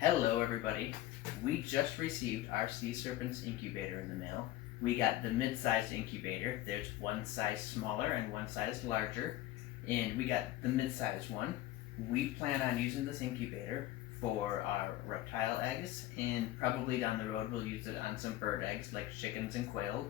Hello everybody. We just received our C Serpents Incubator in the mail. We got the mid-sized incubator. There's one size smaller and one size larger. And we got the mid-sized one. We plan on using this incubator for our reptile eggs, and probably down the road we'll use it on some bird eggs like chickens and quail.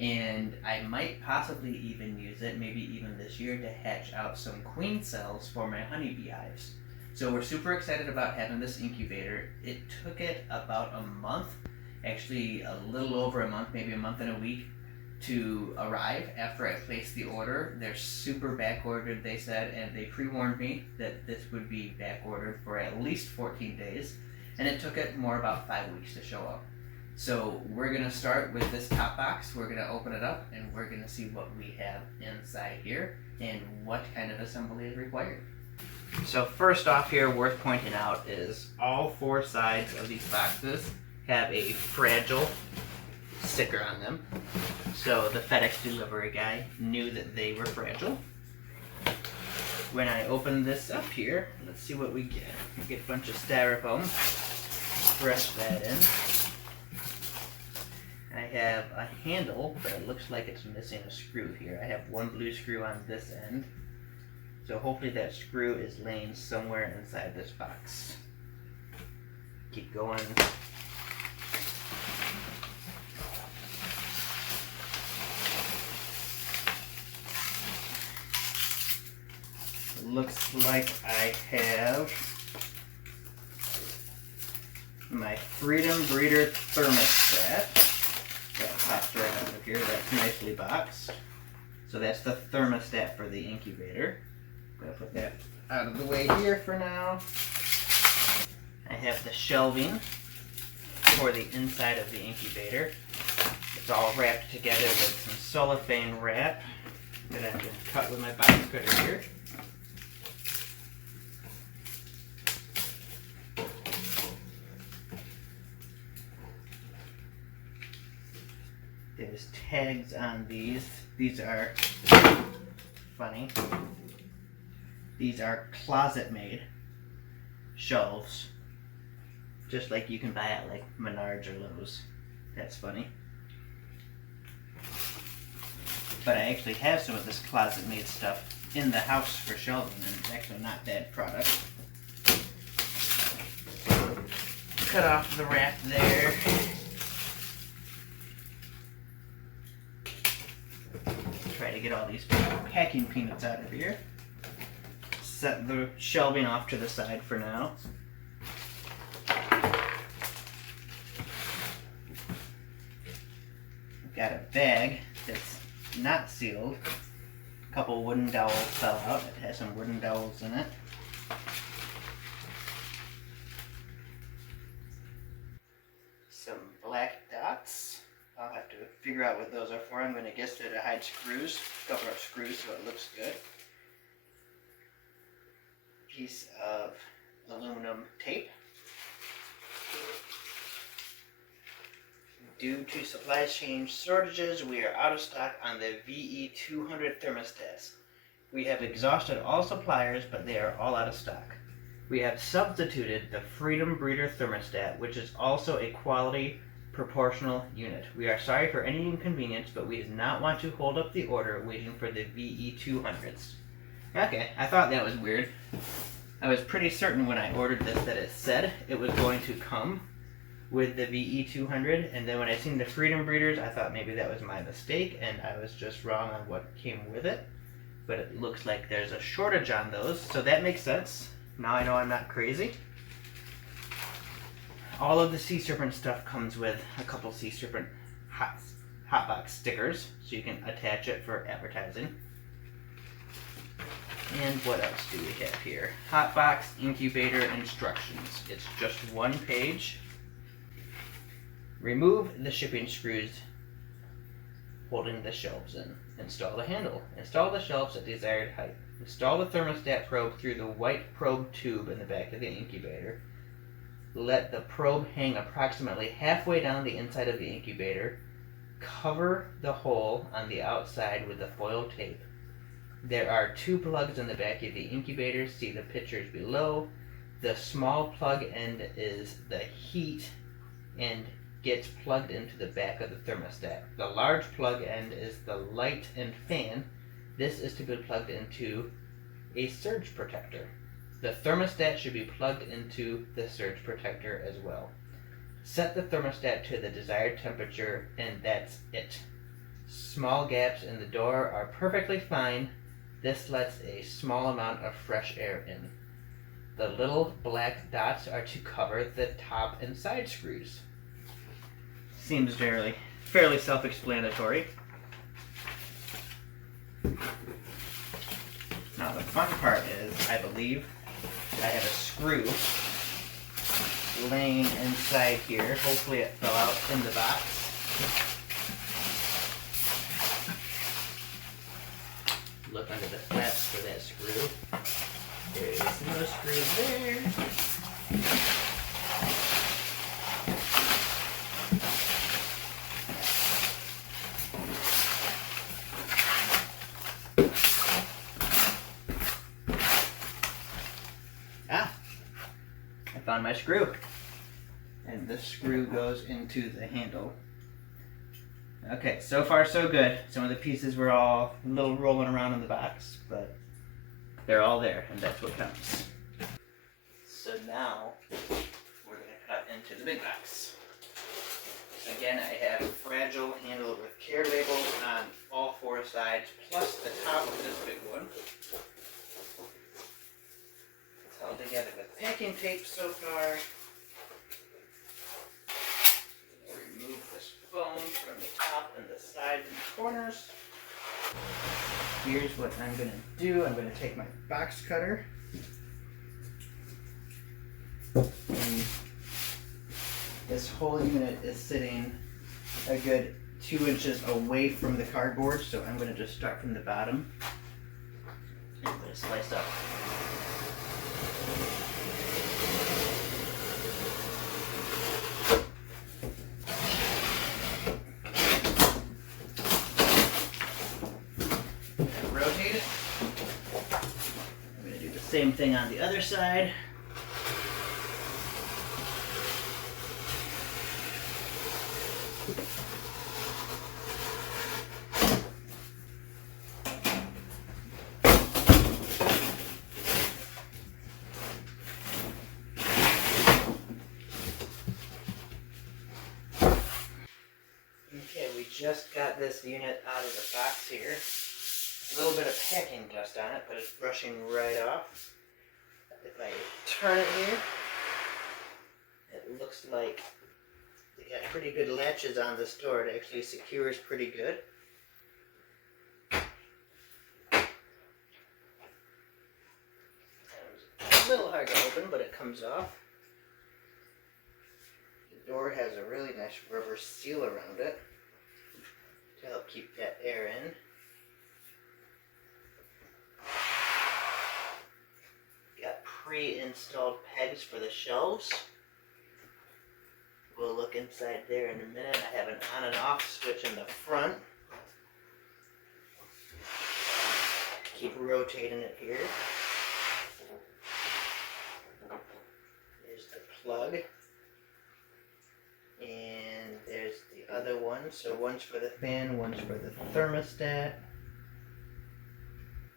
And I might possibly even use it, maybe even this year, to hatch out some queen cells for my honeybee hives. So we're super excited about having this incubator. It took it about a month, actually a little over a month, maybe a month and a week, to arrive after I placed the order. They're super back ordered, they said, and they pre-warned me that this would be back ordered for at least 14 days, and it took it more about 5 weeks to show up. So we're gonna start with this top box. We're gonna open it up and we're gonna see what we have inside here and what kind of assembly is required. So first off here, worth pointing out is all four sides of these boxes have a fragile sticker on them. So the FedEx delivery guy knew that they were fragile. When I open this up here, let's see what we get. We get a bunch of styrofoam. Press that in. I have a handle, but it looks like it's missing a screw here. I have one blue screw on this end. So hopefully that screw is laying somewhere inside this box. Keep going. It looks like I have my Freedom Breeder thermostat. That pops right out of here. That's nicely boxed. So that's the thermostat for the incubator. I'm going to put that out of the way here for now. I have the shelving for the inside of the incubator. It's all wrapped together with some cellophane wrap that I'm going to cut with my box cutter here. There's tags on these. These are funny. These are closet-made shelves, just like you can buy at like Menards or Lowe's. That's funny. But I actually have some of this closet-made stuff in the house for shelving, and it's actually not bad product. Cut off the wrap there. Try to get all these packing peanuts out of here. Set the shelving off to the side for now. Got a bag that's not sealed. A couple wooden dowels fell out. It has some wooden dowels in it. Some black dots. I'll have to figure out what those are for. I'm going to guess they're to hide screws, cover up screws so it looks good. Piece of aluminum tape. Due to supply chain shortages, we are out of stock on the VE200 thermostats. We have exhausted all suppliers, but they are all out of stock. We have substituted the Freedom Breeder thermostat, which is also a quality proportional unit. We are sorry for any inconvenience, but we did not want to hold up the order waiting for the VE200s. Okay, I thought that was weird. I was pretty certain when I ordered this that it said it was going to come with the VE200, and then when I seen the Freedom Breeders, I thought maybe that was my mistake, and I was just wrong on what came with it. But it looks like there's a shortage on those, so that makes sense. Now I know I'm not crazy. All of the C Serpent stuff comes with a couple C Serpent hotbox stickers, so you can attach it for advertising. And what else do we have here? Hotbox incubator instructions. It's just one page. Remove the shipping screws holding the shelves in. Install the handle. Install the shelves at desired height. Install the thermostat probe through the white probe tube in the back of the incubator. Let the probe hang approximately halfway down the inside of the incubator. Cover the hole on the outside with the foil tape. There are 2 plugs in the back of the incubator. See the pictures below. The small plug end is the heat and gets plugged into the back of the thermostat. The large plug end is the light and fan. This is to be plugged into a surge protector. The thermostat should be plugged into the surge protector as well. Set the thermostat to the desired temperature, and that's it. Small gaps in the door are perfectly fine. This lets a small amount of fresh air in. The little black dots are to cover the top and side screws. Seems fairly self-explanatory. Now the fun part is, I believe, I have a screw laying inside here. Hopefully it fell out in the box. Look under the flaps for that screw. There's no screw there. I found my screw. And this screw goes into the handle. Okay, so far so good. Some of the pieces were all a little rolling around in the box, but they're all there, and that's what counts. So now, we're going to cut into the big box. Again, I have fragile handle with care labels on all four sides, plus the top of this big one. It's held together with packing tape so far. Remove this foam from the top and the sides and the corners. Here's what I'm going to do. I'm going to take my box cutter and this whole unit is sitting a good 2 inches away from the cardboard, so I'm going to just start from the bottom and I'm going to slice up. Rotate it. I'm going to do the same thing on the other side. Okay, we just got this unit out of the box here. A little bit of packing dust on it, but it's brushing right off. If I turn it here, it looks like they got pretty good latches on this door. It actually secures pretty good. It's a little hard to open, but it comes off. The door has a really nice rubber seal around it to help keep that air in. Got pre-installed pegs for the shelves. We'll look inside there in a minute. I have an on and off switch in the front. Keep rotating it here. There's the plug. And there's the other one. So one's for the fan, one's for the thermostat.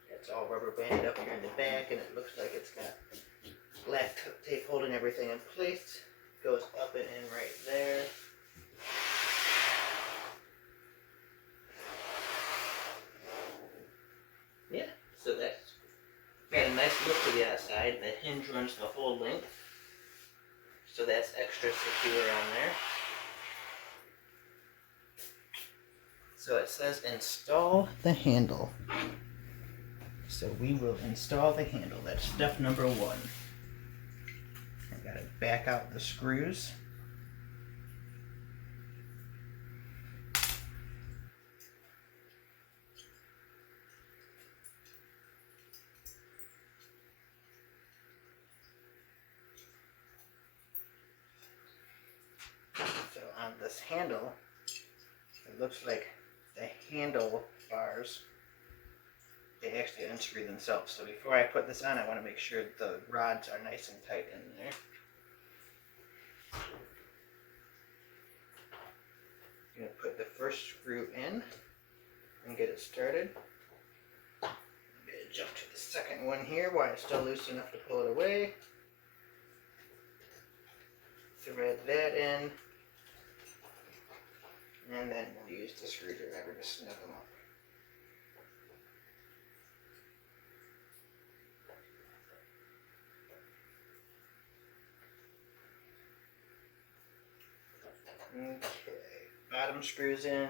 It's all rubber banded up here in the back, and it looks like it's got black tape holding everything in place. Goes up and in right there. Yeah, so that's got a nice look to the outside. The hinge runs the whole length, so that's extra secure on there. So it says install the handle. So we will install the handle. That's step number 1. I gotta back out the screws. So on this handle, it looks like the handle bars they actually unscrew themselves. So before I put this on, I want to make sure the rods are nice and tight in there. I'm going to put the first screw in and get it started. I'm going to jump to the second one here while it's still loose enough to pull it away. Thread that in, and then we'll use the screwdriver to snug them up. Okay, bottom screws in.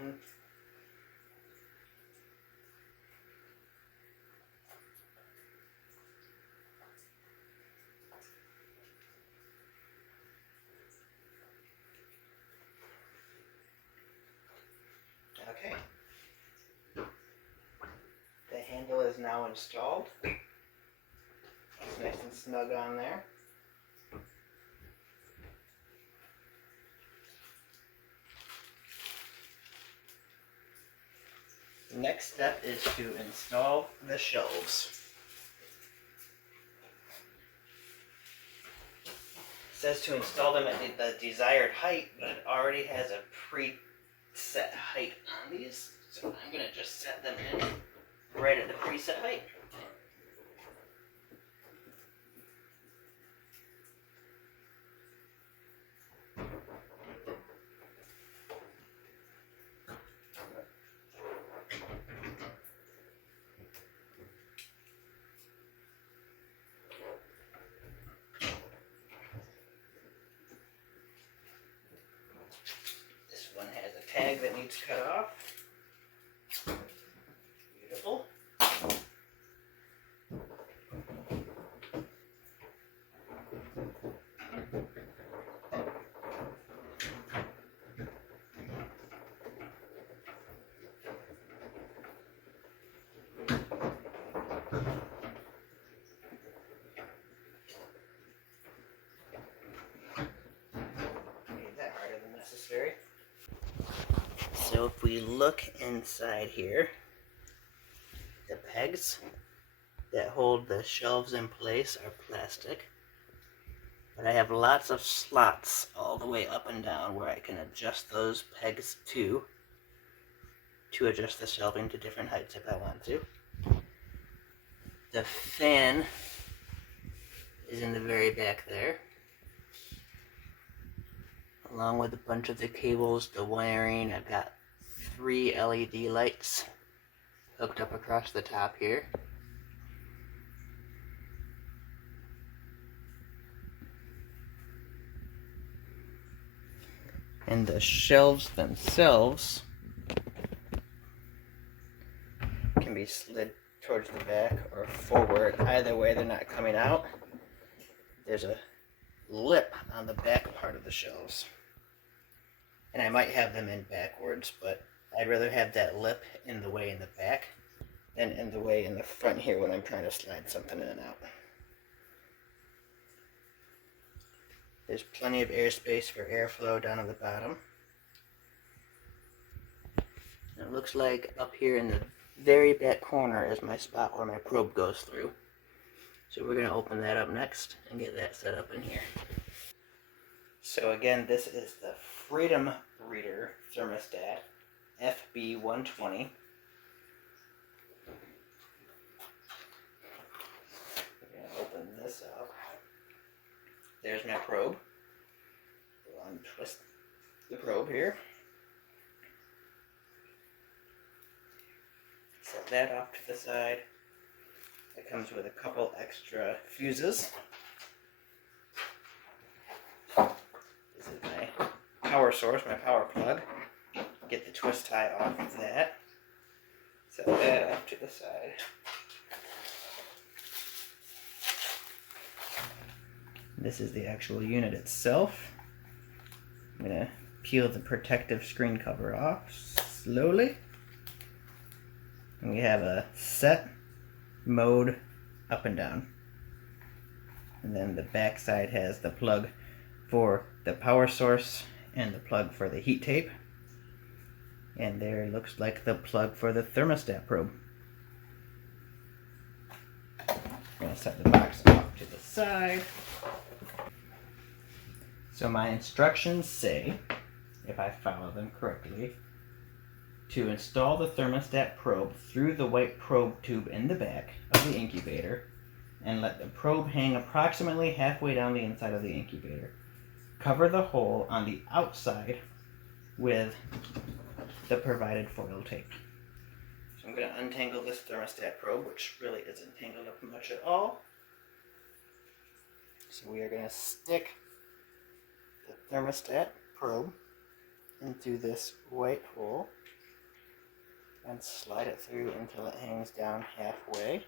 Okay. The handle is now installed. It's nice and snug on there. Next step is to install the shelves. It says to install them at the desired height, but it already has a preset height on these. So I'm going to just set them in right at the preset height. This one has a tag that needs cut off. Beautiful. Necessary. So if we look inside here, the pegs that hold the shelves in place are plastic, but I have lots of slots all the way up and down where I can adjust those pegs to adjust the shelving to different heights if I want to. The fan is in the very back there, along with a bunch of the cables, the wiring. I've got 3 LED lights hooked up across the top here. And the shelves themselves can be slid towards the back or forward. Either way, they're not coming out. There's a lip on the back part of the shelves. And I might have them in backwards, but I'd rather have that lip in the way in the back than in the way in the front here when I'm trying to slide something in and out. There's plenty of airspace for airflow down at the bottom. It looks like up here in the very back corner is my spot where my probe goes through. So we're going to open that up next and get that set up in here. So again, this is the Freedom Breeder thermostat, FB120. We're going to open this up. There's my probe. We'll untwist the probe here. Set that off to the side. It comes with a couple extra fuses. This is my power source, my power plug. Get the twist tie off of that. Set that off to the side. This is the actual unit itself. I'm going to peel the protective screen cover off slowly. And we have a set mode up and down. And then the back side has the plug for the power source and the plug for the heat tape. And there looks like the plug for the thermostat probe. going to set the box off to the side. So my instructions say, if I follow them correctly, to install the thermostat probe through the white probe tube in the back of the incubator and let the probe hang approximately halfway down the inside of the incubator. Cover the hole on the outside with the provided foil tape. So I'm going to untangle this thermostat probe, which really isn't tangled up much at all. So we are going to stick the thermostat probe into this white hole and slide it through until it hangs down halfway.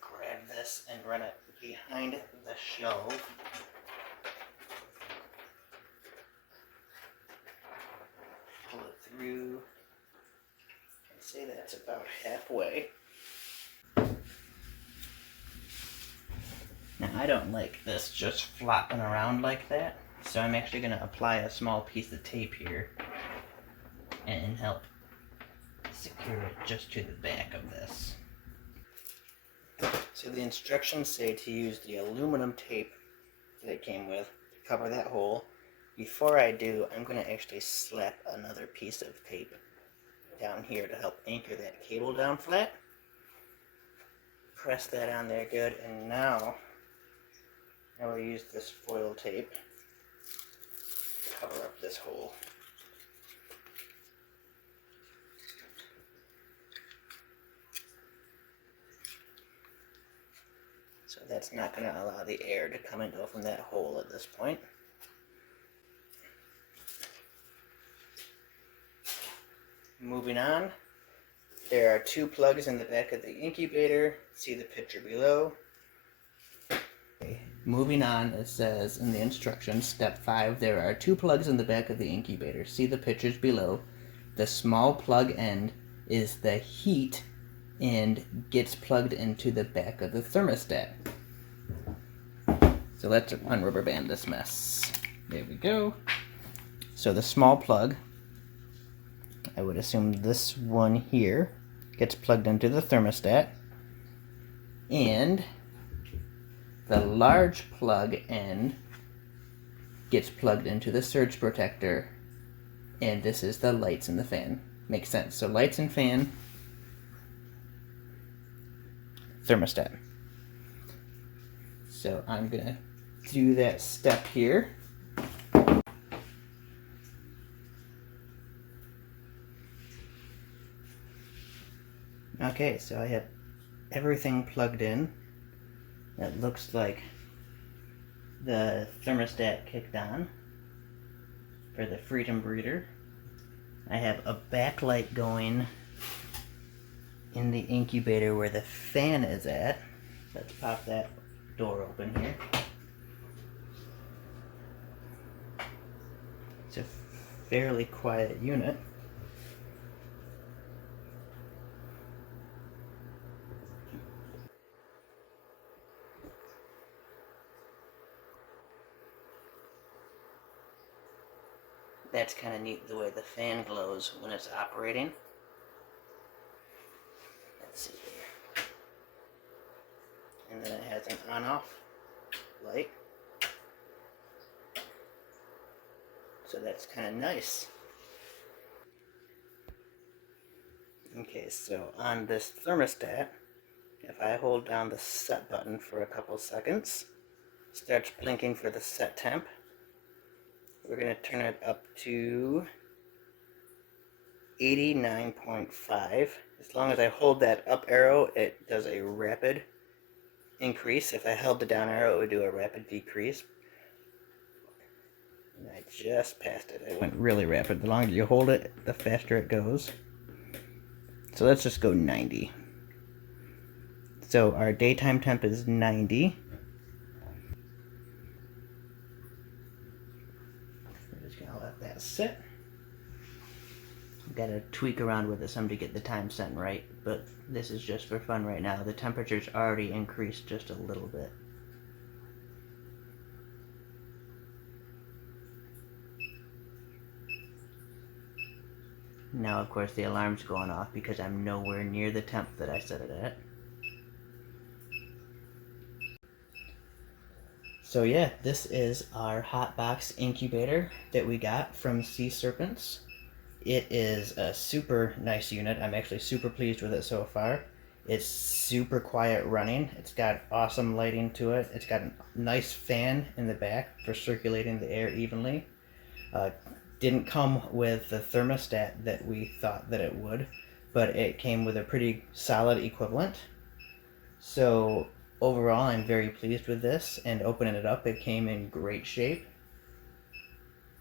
Grab this and run it behind the shelf. Pull it through. I'd say that's about halfway. Now I don't like this just flopping around like that, so I'm actually going to apply a small piece of tape here and help secure it just to the back of this. So the instructions say to use the aluminum tape that it came with to cover that hole. Before I do, I'm going to actually slap another piece of tape down here to help anchor that cable down flat. Press that on there good, and now I will use this foil tape to cover up this hole. So that's not going to allow the air to come and go from that hole at this point. Moving on, there are 2 plugs in the back of the incubator. See the picture below. Moving on, it says in the instructions, step 5, there are 2 plugs in the back of the incubator. See the pictures below. The small plug end is the heat and gets plugged into the back of the thermostat. So let's unrubber band this mess. There we go. So the small plug, I would assume this one here, gets plugged into the thermostat, and the large plug end gets plugged into the surge protector, and this is the lights and the fan. Makes sense. So lights and fan, thermostat. So I'm gonna do that step here. Okay, so I have everything plugged in. It looks like the thermostat kicked on for the Freedom Breeder. I have a backlight going in the incubator where the fan is at. Let's pop that door open here. It's a fairly quiet unit. That's kind of neat the way the fan glows when it's operating. Let's see here. And then it has an on-off light. So that's kind of nice. Okay, so on this thermostat, if I hold down the set button for a couple seconds, it starts blinking for the set temp. We're going to turn it up to 89.5. As long as I hold that up arrow, it does a rapid increase. If I held the down arrow, it would do a rapid decrease. And I just passed it. It went really rapid. The longer you hold it, the faster it goes. So let's just go 90. So our daytime temp is 90. Sit. I've got to tweak around with it some to get the time set right, but this is just for fun right now. The temperature's already increased just a little bit. Now, of course, the alarm's going off because I'm nowhere near the temp that I set it at. So yeah, this is our hot box incubator that we got from C Serpents. It is a super nice unit. I'm actually super pleased with it so far. It's super quiet running. It's got awesome lighting to it. It's got a nice fan in the back for circulating the air evenly. Didn't come with the thermostat that we thought that it would, but it came with a pretty solid equivalent. So overall, I'm very pleased with this, and opening it up, it came in great shape.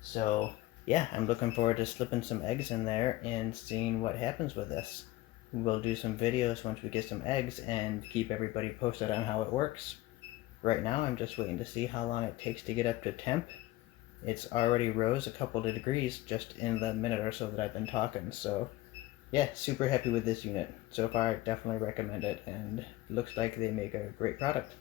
So yeah, I'm looking forward to slipping some eggs in there and seeing what happens with this. We'll do some videos once we get some eggs and keep everybody posted on how it works. Right now, I'm just waiting to see how long it takes to get up to temp. It's already rose a couple of degrees just in the minute or so that I've been talking, so yeah, super happy with this unit. So far, I definitely recommend it, and looks like they make a great product.